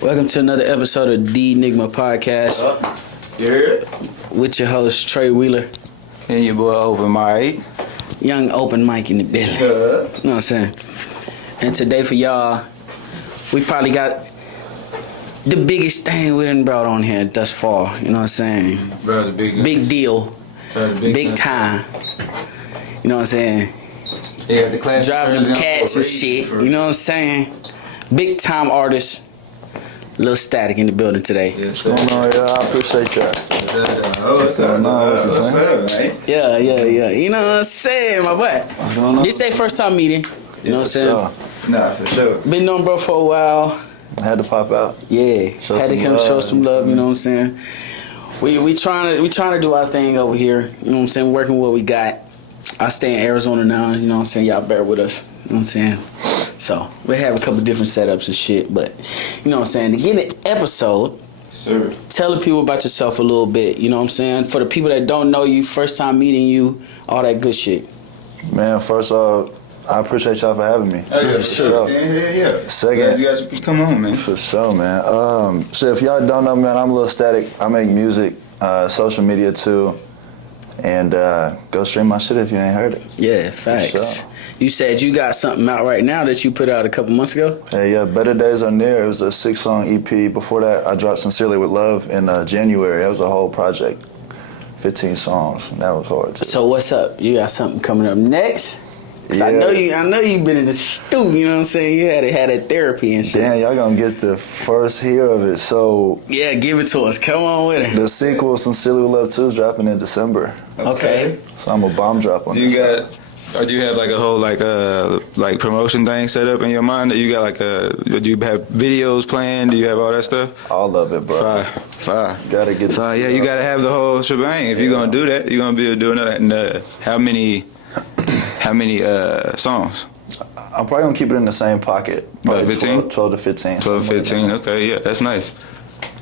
Welcome to another episode of the Enigma podcast. Yeah. With your host Trey Wheeler. And your boy Open Mike. Young Open Mike in the building. You know what I'm saying? And today for y'all, we probably got the biggest thing we done brought on here thus far. You know what I'm saying? Bro, the big deal. Big time. You know what I'm saying? Yeah, the class driving them cats and shit. You know what I'm saying? Big time artist. Little Static in the building today. Yes, What's going on, y'all? I appreciate that. What's up, man? Yeah. You know what I'm saying, my boy? What's going on? This their first time meeting. You know what I'm saying? Sure. Nah, for sure. Been known bro for a while. I had to pop out. Yeah. Had to come show some love, you know what I'm saying? We trying to do our thing over here. You know what I'm saying? Working with what we got. I stay in Arizona now, you know what I'm saying? Y'all bear with us. You know what I'm saying? So we have a couple different setups and shit, but you know what I'm saying? To get an episode, sure. Tell the people about yourself a little bit, you know what I'm saying? For the people that don't know you, first time meeting you, all that good shit. Man, first off, I appreciate y'all for having me. Oh, yeah, for sure. Yeah. Second, you guys come on, man. For sure, man. Shit, if y'all don't know, man, I'm a little Static. I make music, social media too. And go stream my shit if you ain't heard it. Yeah, facts. Sure. You said you got something out right now that you put out a couple months ago? Hey, yeah, Better Days Are Near. It was a 6-song EP. Before that, I dropped Sincerely With Love in January. That was a whole project, 15 songs. And that was hard too. So what's up? You got something coming up next? Cause Yeah. I know you've been in the stew, you know what I'm saying? You had a therapy and shit. Damn, y'all gonna get the first hear of it. So Yeah, give it to us. Come on with it. the sequel, Sincerely With Love 2, is dropping in December. Okay. So I'm a bomb drop on Do you this. or do you have like a whole like promotion thing set up in your mind? That you got do you have videos planned? Do you have all that stuff? All of it, bro. Fire. Gotta get Fire. Yeah, you gotta have the whole shebang. If you're gonna do that, you're gonna be able to do another. And how many songs? I'm probably gonna keep it in the same pocket. About 15? 12 to 15. 12, 15. Okay, yeah, that's nice.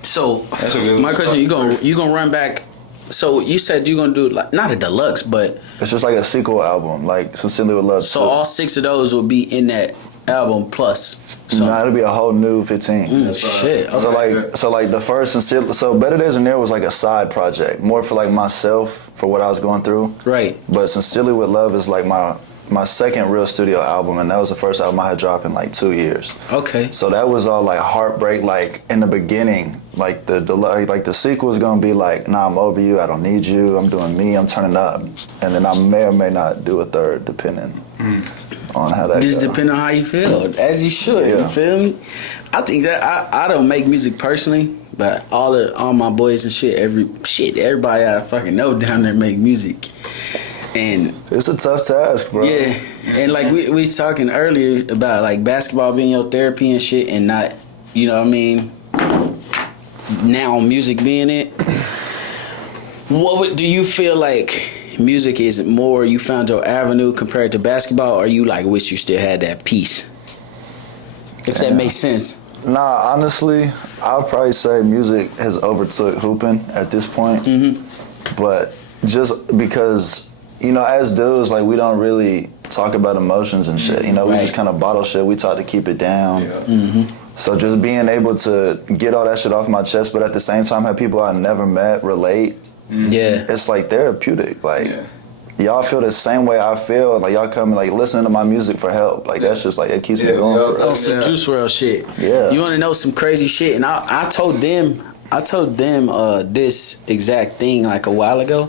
So That's a good my question, you gonna run back. So you said you're gonna do like not a deluxe, but It's just like a sequel album, like Sincerely With Love 2. so all 6 of those will be in that album plus. Nah, it'll be a whole new 15. Shit. Okay. So like the first so Better Days Are Near was like a side project, more for like myself, for what I was going through. Right. But Sincerely With Love is like my second real studio album, and that was the first album I had dropped in like 2 years. Okay. So that was all like heartbreak. Like in the beginning, like the sequel is gonna be like, nah, I'm over you, I don't need you, I'm doing me, I'm turning up, and then I may or may not do a third, depending on how that Just goes. depending on how you feel, as you should. Yeah. You feel me? I think that I don't make music personally, but all my boys and everybody I fucking know down there make music, and It's a tough task, bro. yeah, and like we talking earlier about like basketball being your therapy and shit, and not, you know what I mean. Now music being it, do you feel like music is more you found your avenue compared to basketball, or you like wish you still had that piece? If that makes sense. Nah, honestly, I'll probably say music has overtook hooping at this point. But just because, you know, as dudes, like we don't really talk about emotions and shit. You know, we Right. just kind of bottle shit. We try to keep it down. So just being able to get all that shit off my chest, but at the same time have people I never met relate, Yeah. it's like therapeutic. Like y'all feel the same way I feel. Like y'all come and like listening to my music for help. Like that's just like it keeps me going. Oh, some Juice WRLD shit. Yeah. You want to know some crazy shit? And I told them this exact thing like a while ago.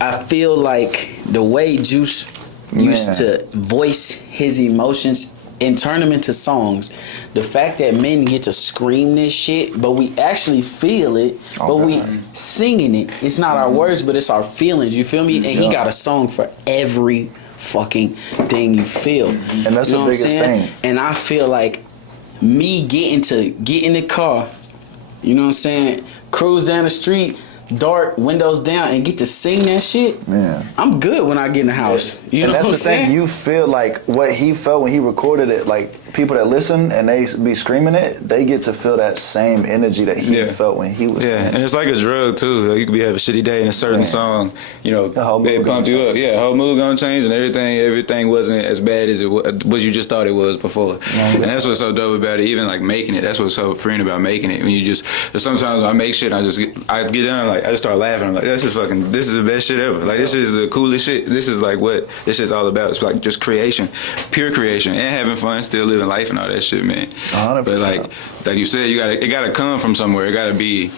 I feel like the way Juice used to voice his emotions and turn them into songs, the fact that men get to scream this shit, but we actually feel it, but we singing it. It's not our words, but it's our feelings. You feel me? And he got a song for every fucking thing you feel. And that's you know the biggest what I'm saying? thing. And I feel like me get in the car, you know what I'm saying, cruise down the street, dark, windows down, and get to sing that shit, Man. I'm good when I get in the house. You know And that's what I'm the thing. saying? You feel like what he felt when he recorded it. Like people that listen and they be screaming it, they get to feel that same energy that he felt when he was. Yeah, singing. and it's like a drug too. Like you could be having a shitty day and a certain song, you know, The whole mood it pump gonna you up. Yeah, whole mood gonna change and everything wasn't as bad as it was you just thought it was before. And that's what's so dope about it. Even like making it, that's what's so freeing about making it. When you just sometimes when I make shit, I get done, like I just start laughing. I'm like, this is the best shit ever. Like this is the coolest shit. This is like what this shit's all about. It's like just creation, pure creation, and having fun, still living life and all that shit, man. 100%. But like you said, it gotta come from somewhere. It gotta be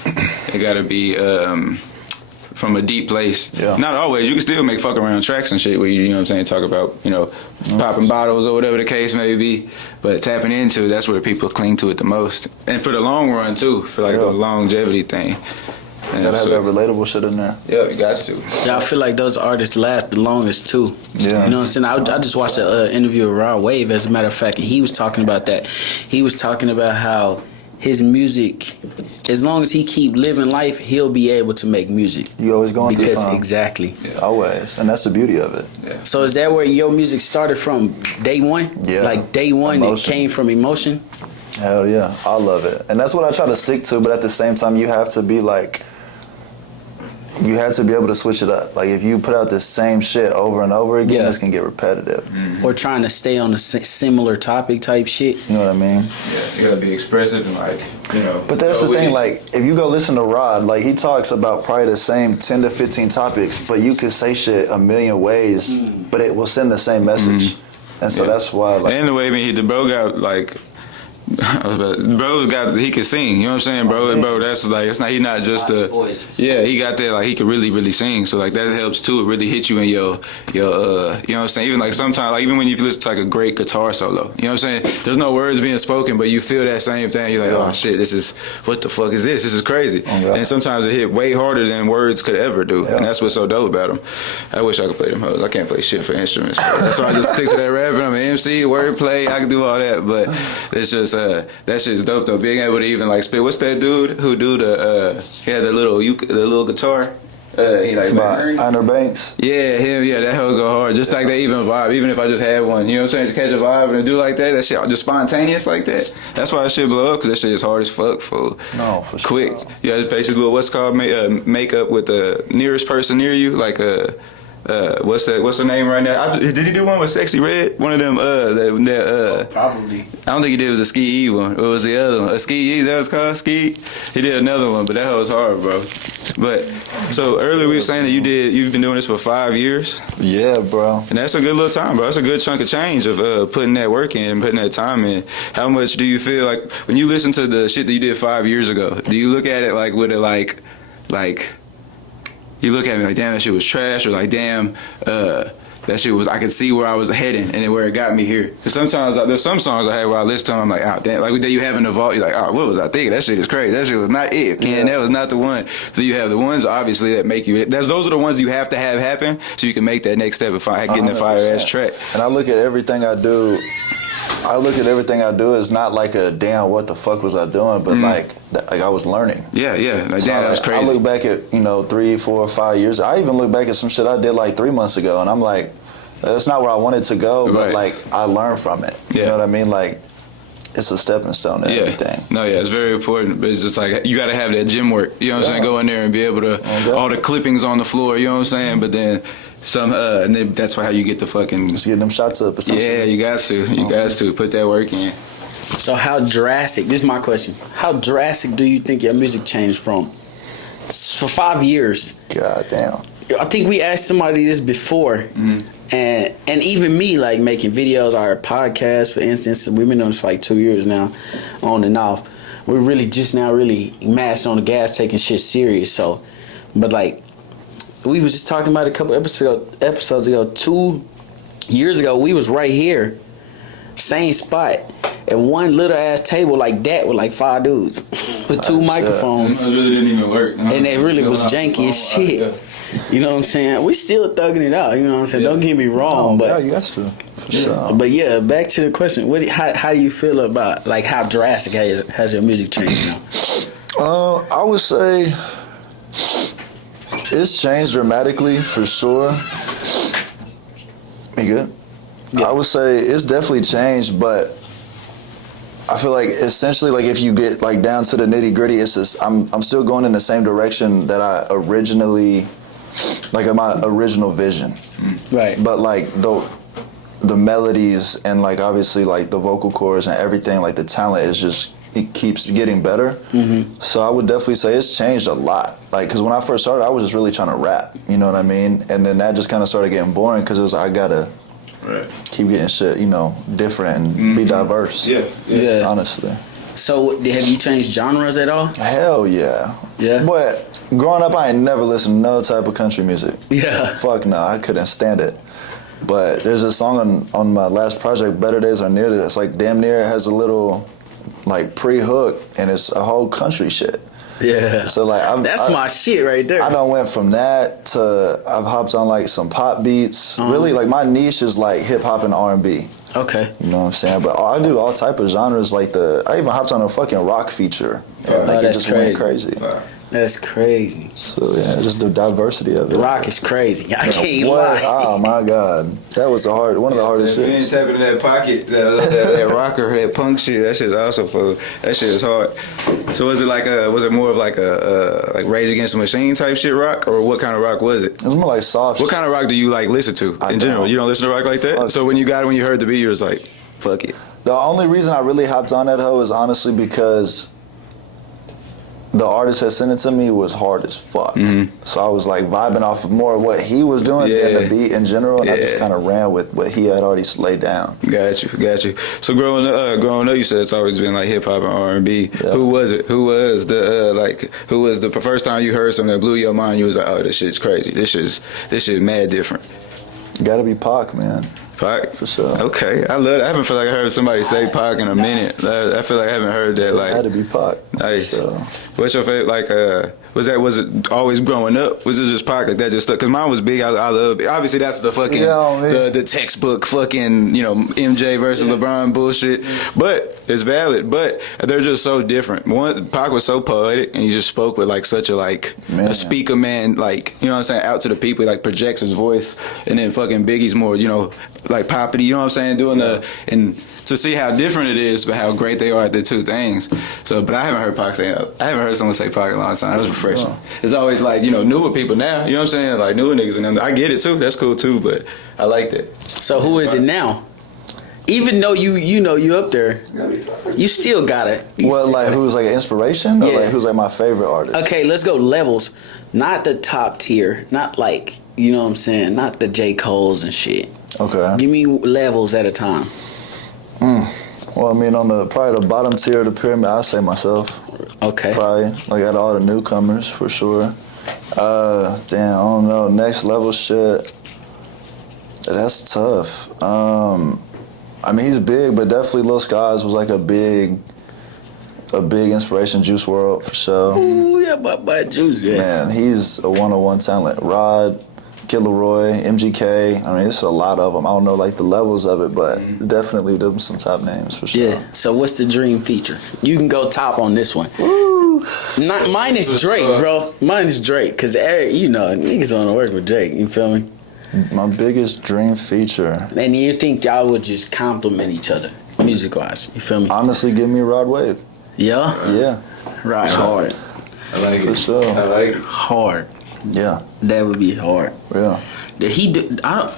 from a deep place. Yeah. Not always. You can still make fuck around tracks and shit where you know what I'm saying, talk about, you know, popping bottles or whatever the case may be. But tapping into it, that's where people cling to it the most. And for the long run too, for like the longevity thing. You gotta have that relatable shit in there. Yeah, you got to. Yeah, I feel like those artists last the longest too. Yeah. You know what I'm saying? I just watched an interview with Rod Wave, as a matter of fact, and he was talking about that. He was talking about how his music, as long as he keep living life, he'll be able to make music. You always going through because something. exactly. Yeah. Always. And that's the beauty of it. Yeah. So is that where your music started from day one? Yeah. Like day one, Emotion. it came from emotion? Hell yeah. I love it. And that's what I try to stick to, but at the same time, you have to be like, you have to be able to switch it up. Like if you put out the same shit over and over again, it's gonna get repetitive. Or trying to stay on a similar topic type shit? You know what I mean? Yeah, you gotta be expressive and like, you know. But that's the go thing, with it. like, if you go listen to Rod, like, he talks about probably the same 10 to 15 topics, but you could say shit a million ways, but it will send the same message. And so that's why, like, and the way the bro got like, he could sing. You know what I'm saying, bro? That's like, it's not. He not just a. Yeah, he got that. Like he could really sing. So like that helps too. It really hits you in your. You know what I'm saying. Even like sometimes, like even when you listen to like a great guitar solo, you know what I'm saying. There's no words being spoken, but you feel that same thing. You're like, oh shit, this is what the fuck is this? This is crazy. And sometimes it hit way harder than words could ever do. And that's what's so dope about them. I wish I could play them hoes. I can't play shit for instruments. That's why I just stick to that rapping. I'm an MC, wordplay. I can do all that, but it's just. That shit's dope though. Being able to even like spit. What's that dude who do the? He had the little guitar. He like Honor Banks. Yeah, him. Yeah, that hoe go hard. Just like they even vibe. Even if I just had one, you know what I'm saying, to catch a vibe and do like that. That shit just spontaneous like that. That's why that shit blow up because that shit is hard as fuck. Fool. No, for sure. Quick. You have to basically do what's called makeup with the nearest person near you, like what's the name right now? Did he do one with Sexy Red? One of them Probably. I don't think he did. It was a Ski E one. It was the other one. A Ski E, that was called Ski. He did another one, but that was hard, bro. But so earlier we were saying that you've been doing this for 5 years. Yeah, bro. And that's a good little time, bro. That's a good chunk of change of putting that work in and putting that time in. How much do you feel like when you listen to the shit that you did 5 years ago? Do you look at it like with it like you look at me like, damn, that shit was trash, or like, damn, that shit was, I could see where I was heading and then where it got me here. Because sometimes there's some songs I have where I listen to them, I'm like, oh, damn, like that you have in the vault, you're like, oh, what was I thinking? That shit is crazy. That shit was not it, Ken. That was not the one. So you have the ones, obviously, that make you, those are the ones you have to have happen so you can make that next step of getting that fire-ass track. And I look at everything I do as not like a damn what the fuck was I doing, but like I was learning. Yeah. Like, So damn, that was crazy. I look back at 3, 4, 5 years. I even look back at some shit I did like 3 months ago, and I'm like, that's not where I wanted to go, but like I learned from it. You know what I mean? Like it's a stepping stone to everything. No, it's very important, but it's just like you got to have that gym work. You know what I'm saying? Go in there and be able to all the clippings on the floor. You know what I'm saying? But then. And then that's how you get the fucking. Just getting them shots up. Yeah, you got to. You got to put that work in. So how drastic? This is my question. How drastic do you think your music changed from? For 5 years. God damn. I think we asked somebody this before, and even me, like making videos, our podcast, for instance. We've been doing this for like 2 years now, on and off. We're really just now really mashed on the gas, taking shit serious. So, but like. We was just talking about a couple episodes ago. 2 years ago, we was right here, same spot, at one little ass table like that with like 5 dudes with 2 microphones. It really didn't even work. And it really was janky as shit. You know what I'm saying? We still thugging it out. You know what I'm saying? Don't get me wrong, but yeah, you got to. For sure. But yeah, back to the question. How do you feel about like how drastic has your music changed now? I would say It's changed dramatically for sure. You good? Yeah. I would say it's definitely changed, but I feel like essentially, like if you get like down to the nitty gritty, it's just I'm still going in the same direction that I originally, like in my original vision. Right. But like the melodies and like obviously like the vocal cords and everything, like the talent is just, it keeps getting better. Mm-hmm. So I would definitely say it's changed a lot. Like, cause when I first started, I was just really trying to rap. You know what I mean? And then that just kind of started getting boring because it was like, I gotta keep getting shit, you know, different and be diverse. Yeah. Honestly. So have you changed genres at all? Hell yeah. Yeah. But growing up, I ain't never listened to no type of country music. Yeah. Fuck no, I couldn't stand it. But there's a song on my last project, Better Days Are Near, that's like damn near has a little like pre-hook and it's a whole country shit. Yeah. So like that's my shit right there. I done went from that to I've hopped on like some pop beats. Really like my niche is like hip hop and R&B. Okay. You know what I'm saying? But I do all type of genres. Like I even hopped on a fucking rock feature. Like it just went crazy. That's crazy. So yeah, just the diversity of it. Rock is crazy. I can't lie. Oh my god, that was one of the hardest shit. Being tapping in that pocket, that rocker, that punk shit. That shit's also for. That shit is hard. So was it more of like a like Rage Against the Machine type shit rock, or what kind of rock was it? It was more like soft. What kind of rock do you like listen to in general? You don't listen to rock like that. So when you heard the beat, you was like, fuck it. The only reason I really hopped on that hoe is honestly because the artist that sent it to me was hard as fuck. Mm-hmm. So I was like vibing off of more of what he was doing than the beat in general, and I just kind of ran with what he had already laid down. Got you. So growing up, you said it's always been like hip hop and R&B. Yeah. Who was it? Who was the first time you heard something that blew your mind? You was like, oh, this shit's crazy. This shit mad different. Gotta be Pac, man. Pac? For sure. Okay. I love it. I haven't feel like I heard somebody say Pac in a minute. I feel like I haven't heard that. Like, it had to be Pac. Nice. Sure. What's your favorite, like, was it always growing up? Was it just Pac like that just stuck? Because mine was big. I love it. Obviously, that's the fucking, the textbook fucking, MJ versus LeBron bullshit. But it's valid. But they're just so different. Pac was so poetic, and he just spoke with, like, such a speaker man, like, you know what I'm saying, out to the people. He, like, projects his voice. And then fucking Biggie's more, like, poppity, you know what I'm saying, doing and to see how different it is, but how great they are at the two things. So, but I haven't heard someone say Pac in a long time. That was refreshing. Oh. It's always like, newer people now, you know what I'm saying? Like newer niggas and them. I get it too. That's cool too, but I like that. So who is it now? Even though you up there, you still got it. Who's like an inspiration? Or like who's like my favorite artist? Okay, let's go levels. Not the top tier. Not like, you know what I'm saying? Not the J. Cole's and shit. Okay. Give me levels at a time. Well, I mean, on probably the bottom tier of the pyramid, I'd say myself. Okay. Probably, like out of all the newcomers, for sure. Damn, I don't know. Next level shit, that's tough. I mean, he's big, but definitely Lil Skies was like a big inspiration. Juice WRLD, for sure. Ooh, yeah, but Juice, yeah. Man, he's a one-on-one talent. Rod, Kid Laroi, MGK. I mean, it's a lot of them. I don't know like the levels of it, but definitely them some top names for sure. Yeah. So what's the dream feature? You can go top on this one. Woo. Mine is Drake, bro. Mine is Drake, cause Eric, niggas want to work with Drake. You feel me? My biggest dream feature. And you think y'all would just complement each other, music wise? You feel me? Honestly, give me Rod Wave. Yeah. Yeah. Right. Hard. I like it. For sure. I like it. Hard. Yeah. That would be hard. Yeah. Did he do?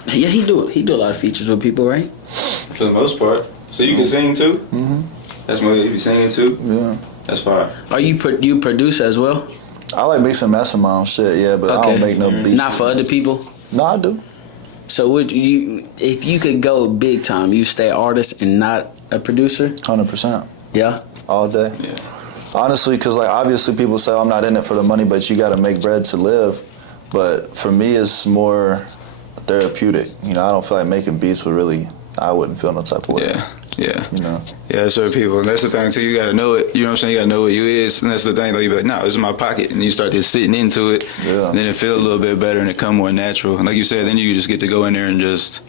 He do it. He do a lot of features with people, right? For the most part. So you can sing too. Mm-hmm. That's what you singing too. Yeah. That's fine. Are you producer as well? I like mixing and mastering my own shit. Yeah, but I don't make no beats. Not for other people. No, I do. So would you, if you could go big time, you stay artist and not a producer? 100%. Yeah. All day. Yeah. Honestly, because like obviously people say I'm not in it for the money, but you got to make bread to live. But for me, it's more therapeutic. I don't feel like making beats would really. I wouldn't feel no type of way. Yeah. Yeah, certain people. And that's the thing too. You got to know it. You know what I'm saying? You got to know what you is. And that's the thing. Like, you be like, no, this is my pocket. And you start just sitting into it. Yeah. And then it feel a little bit better and it come more natural. And like you said, then you just get to go in there and just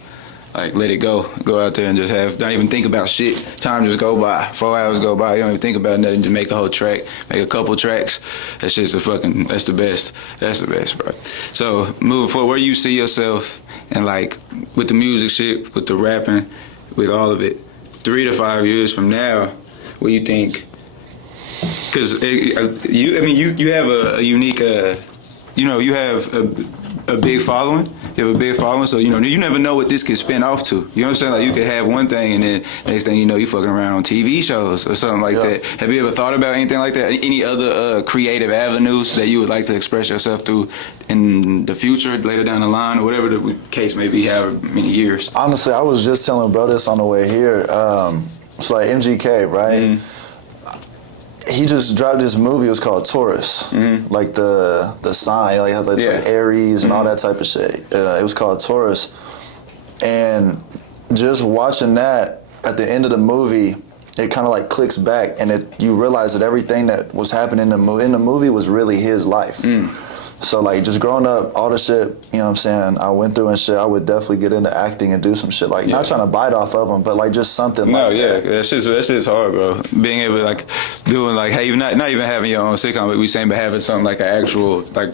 Like let it go out there and just don't even think about shit. Time just go by. 4 hours go by. You don't even think about nothing. Just make a whole track, make a couple tracks. That's just that's the best. That's the best, bro. So moving forward, where you see yourself and like with the music shit, with the rapping, with all of it, 3 to 5 years from now, what do you think? Because you have a unique, you have a big following. You have a big following, so you never know what this could spin off to. You know what I'm saying? Like you could have one thing, and then next thing you know, you fucking around on TV shows or something like that. Have you ever thought about anything like that? Any other creative avenues that you would like to express yourself through in the future, later down the line, or whatever the case may be, however many years? Honestly, I was just telling bro this on the way here. It's like MGK, right? Mm-hmm. He just dropped this movie. It was called Taurus, like the sign, like Aries and all that type of shit. It was called Taurus, and just watching that at the end of the movie, it kind of like clicks back, and you realize that everything that was happening in the movie was really his life. So like just growing up, all the shit, you know what I'm saying, I went through and shit, I would definitely get into acting and do some shit like, not trying to bite off of them, but like just something that. That shit's hard, bro. Being able to like, doing like, hey, not even having your own sitcom, but we saying, but having something like an actual, like,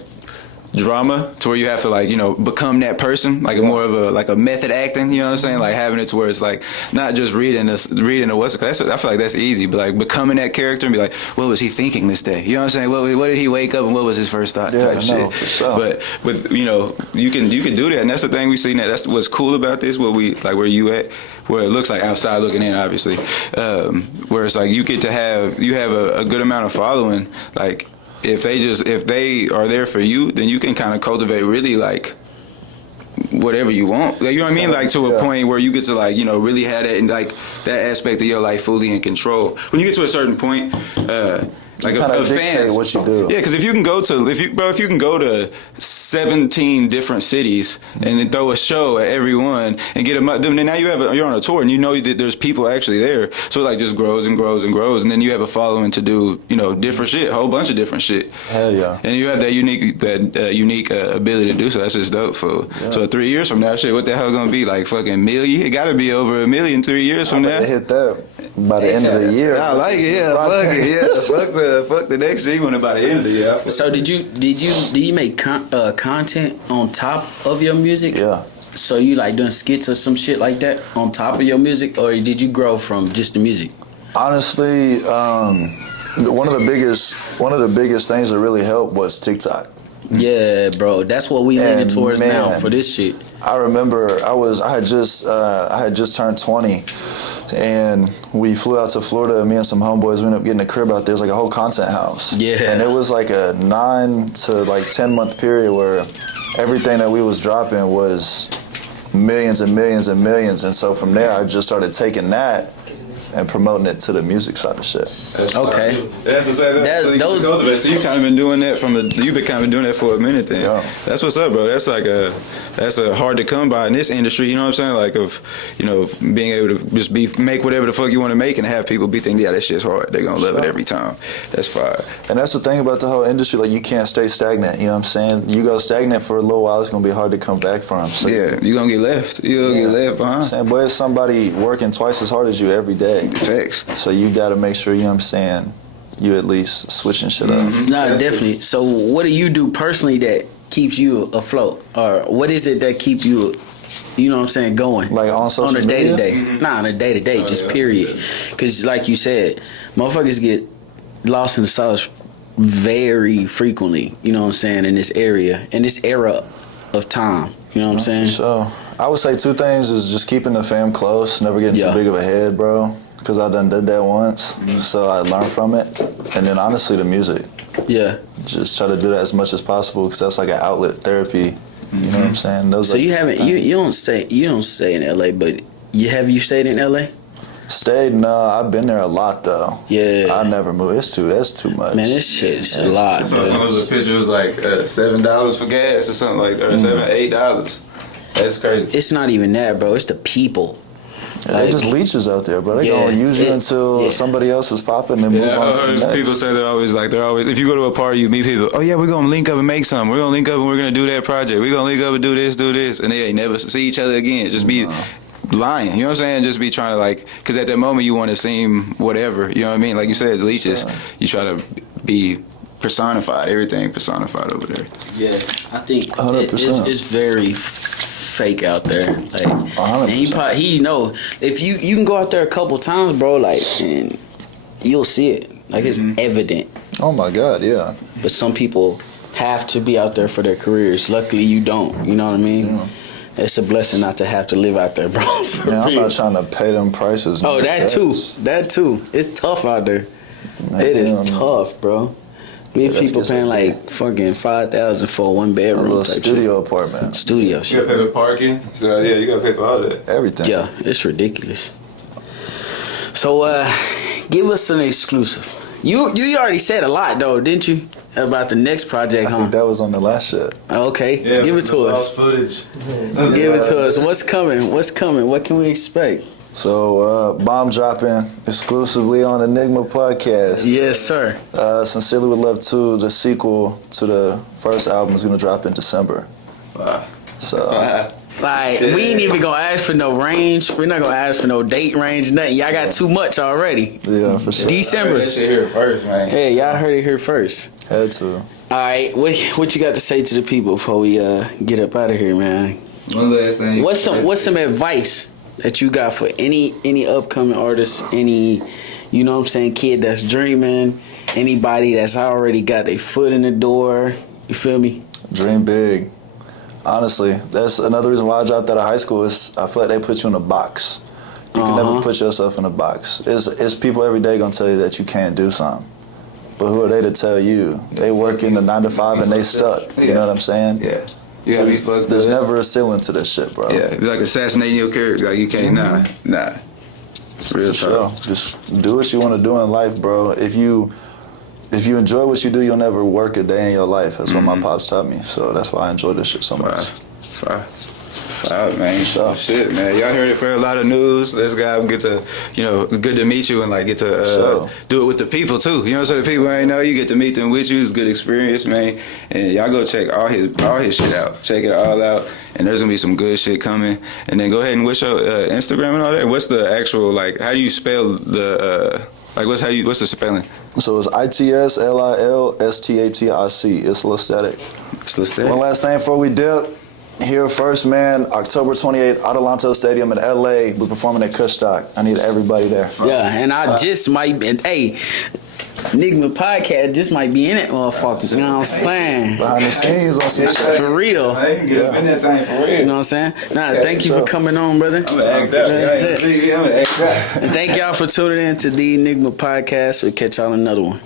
drama to where you have to like become that person, like more of a method acting, you know what I'm saying, like having it to where it's like not just reading the what's I feel like that's easy, but like becoming that character and be like, what was he thinking this day, you know what I'm saying, what did he wake up and what was his first thought, type shit. For sure. But with you can do that, and that's the thing we see now. That's what's cool about this, what we like, where you at, where it looks like outside looking in, obviously, where it's like you have a good amount of following, like if they are there for you, then you can kind of cultivate really like whatever you want. Like, you know what I mean? Like to a point where you get to like, really have that and like that aspect of your life fully in control. When you get to a certain point, like a fans, what you do. Yeah, because if you can go to 17 different cities and then throw a show at every one and get them, then now you're on a tour and you know that there's people actually there. So it like just grows and grows and grows, and then you have a following to do different shit, a whole bunch of different shit. Hell yeah. And you have that unique ability to do so. That's just dope. So 3 years from now, shit, what the hell gonna be like? Fucking million? It gotta be over $1 million 3 years from now. Hit that by the end of the year. I like it. Yeah, fuck it. Yeah, fuck the next year. You want it by the end of the year. So do you make content on top of your music? Yeah. So you like doing skits or some shit like that on top of your music, or did you grow from just the music? Honestly, one of the biggest things that really helped was TikTok. Yeah, bro, that's what we leaning towards now for this shit. I remember I had just turned 20, and we flew out to Florida. Me and some homeboys, we ended up getting a crib out there. It was like a whole content house. Yeah. And it was like a 9 to 10 month period where everything that we was dropping was millions and millions and millions. And so from there, I just started taking that and promoting it to the music side of shit. Okay. That's to say so you kind of been doing that you've been kind of doing that for a minute then. Yeah. That's what's up, bro. That's a hard to come by in this industry, you know what I'm saying? Like of, being able to just make whatever the fuck you want to make and have people be thinking, yeah, that shit's hard. They're going to love it every time. That's fire. And that's the thing about the whole industry, like you can't stay stagnant, you know what I'm saying? You go stagnant for a little while, it's going to be hard to come back from. So yeah, you're going to get left. You're going to get left behind. But it's somebody working twice as hard as you every day. Facts. So you got to make sure, you know what I'm saying, you at least switching shit up. Nah, definitely. So what do you do personally that keeps you afloat? Or what is it that keep you, going? Like on social media? On a day-to-day. Nah, on a day-to-day, just period. Because like you said, motherfuckers get lost in the sauce very frequently, you know what I'm saying, in this area, in this era of time. You know what I'm saying? For sure. I would say 2 things is just keeping the fam close, never getting too big of a head, bro. Because I done did that once, so I learned from it. And then honestly, the music. Yeah. Just try to do that as much as possible because that's like an outlet therapy. You know what I'm saying? Those so you haven't you don't stay in LA, but you stayed in LA? Stayed? No, I've been there a lot though. Yeah. I never moved. That's too much. Man, this shit is a lot. Some of the picture was like $7 for gas or something like that, or $7-8. That's crazy. It's not even that, bro. It's the people. They just leeches out there, bro. They gonna use you until somebody else is popping and move on to the next. People say they're always if you go to a party, you meet people, oh yeah, we're gonna link up and make something. We're gonna link up and we're gonna do that project. We're gonna link up and do this. And they ain't never see each other again. Just be lying. You know what I'm saying? Just be trying to like, because at that moment you want to seem whatever. You know what I mean? Like you said, leeches. You try to be personified. Everything personified over there. Yeah, I think 100%. it's very fake out there. Like, 100%. and he know if you can go out there a couple times, bro. Like, and you'll see it. Like it's evident. Oh my God, yeah. But some people have to be out there for their careers. Luckily, you don't. You know what I mean? Yeah. It's a blessing not to have to live out there, bro. For Man, I'm real. not trying to pay them prices. Oh, man. that too. That too. It's tough out there. Man, It is damn. tough, bro. We have Yeah, people that's paying a like fucking $5,000 for a one A bedroom little type studio apartment. shit. Studio You shit. gotta pay for parking. So yeah, you gotta pay for all that. Everything. Yeah, it's ridiculous. So, give us an exclusive. You already said a lot though, didn't you? About the next project, I huh? think that was on the last shit. Okay, Yeah, give it to us. Footage. Give it to us. What's coming? What's coming? What can we expect? So, bomb dropping exclusively on Enigma podcast. Yes, sir. Sincerely Would Love to. The sequel to the first album is gonna drop in December. So, Like, we ain't even gonna ask for no range. We're not gonna ask for no date range, nothing. Y'all got too much already. yeah, for sure. December. That shit here first, man. Hey, y'all heard it here first. Had to. All right, what you got to say to the people before we get up out of here, man? One last thing. What's some advice that you got for any upcoming artists, any, you know what I'm saying, kid that's dreaming, anybody that's already got their foot in the door, you feel me? Dream big. Honestly, that's another reason why I dropped out of high school. Is I feel like they put you in a box. You can never put yourself in a box. It's people every day gonna tell you that you can't do something. But who are they to tell you? They work in the 9 to 5 and they stuck. You know what I'm saying? Yeah. You gotta be fucked There's up. never a ceiling to this shit, bro. Yeah, it's like assassinating your character. Like you can't, nah. Real Sure. talk. Just do what you want to do in life, bro. If you enjoy what you do, you'll never work a day in your life. That's what my pops taught me. So that's why I enjoy this shit so much. Fire, man. Sure. Shit, man. Y'all heard it for a lot of news. This guy get to, good to meet you and like get to Sure. do it with the people too. You know what I'm saying? The people ain't know you get to meet them with you. It's a good experience, man. And y'all go check all his shit out. Check it all out. And there's gonna be some good shit coming. And then go ahead and wish your Instagram and all that. What's the actual like? How do you spell the what's the spelling? So it's ITSLILSTATIC. It's Listatic. It's listed. One last thing before we dip. Here first, man, October 28th, Adelanto Stadium in LA. We're performing at Kushstock. I need everybody there. Yeah, and I just might be, hey, Enigma podcast just might be in it, motherfucker. You know what I'm saying? Behind the scenes on some shit. For real. I ain't get up in that thing for real. You know what I'm saying? Nah, thank you for coming on, brother. I'm gonna act out. That's it. I'm gonna act out. And thank y'all for tuning in to the Enigma podcast. We'll catch y'all in another one.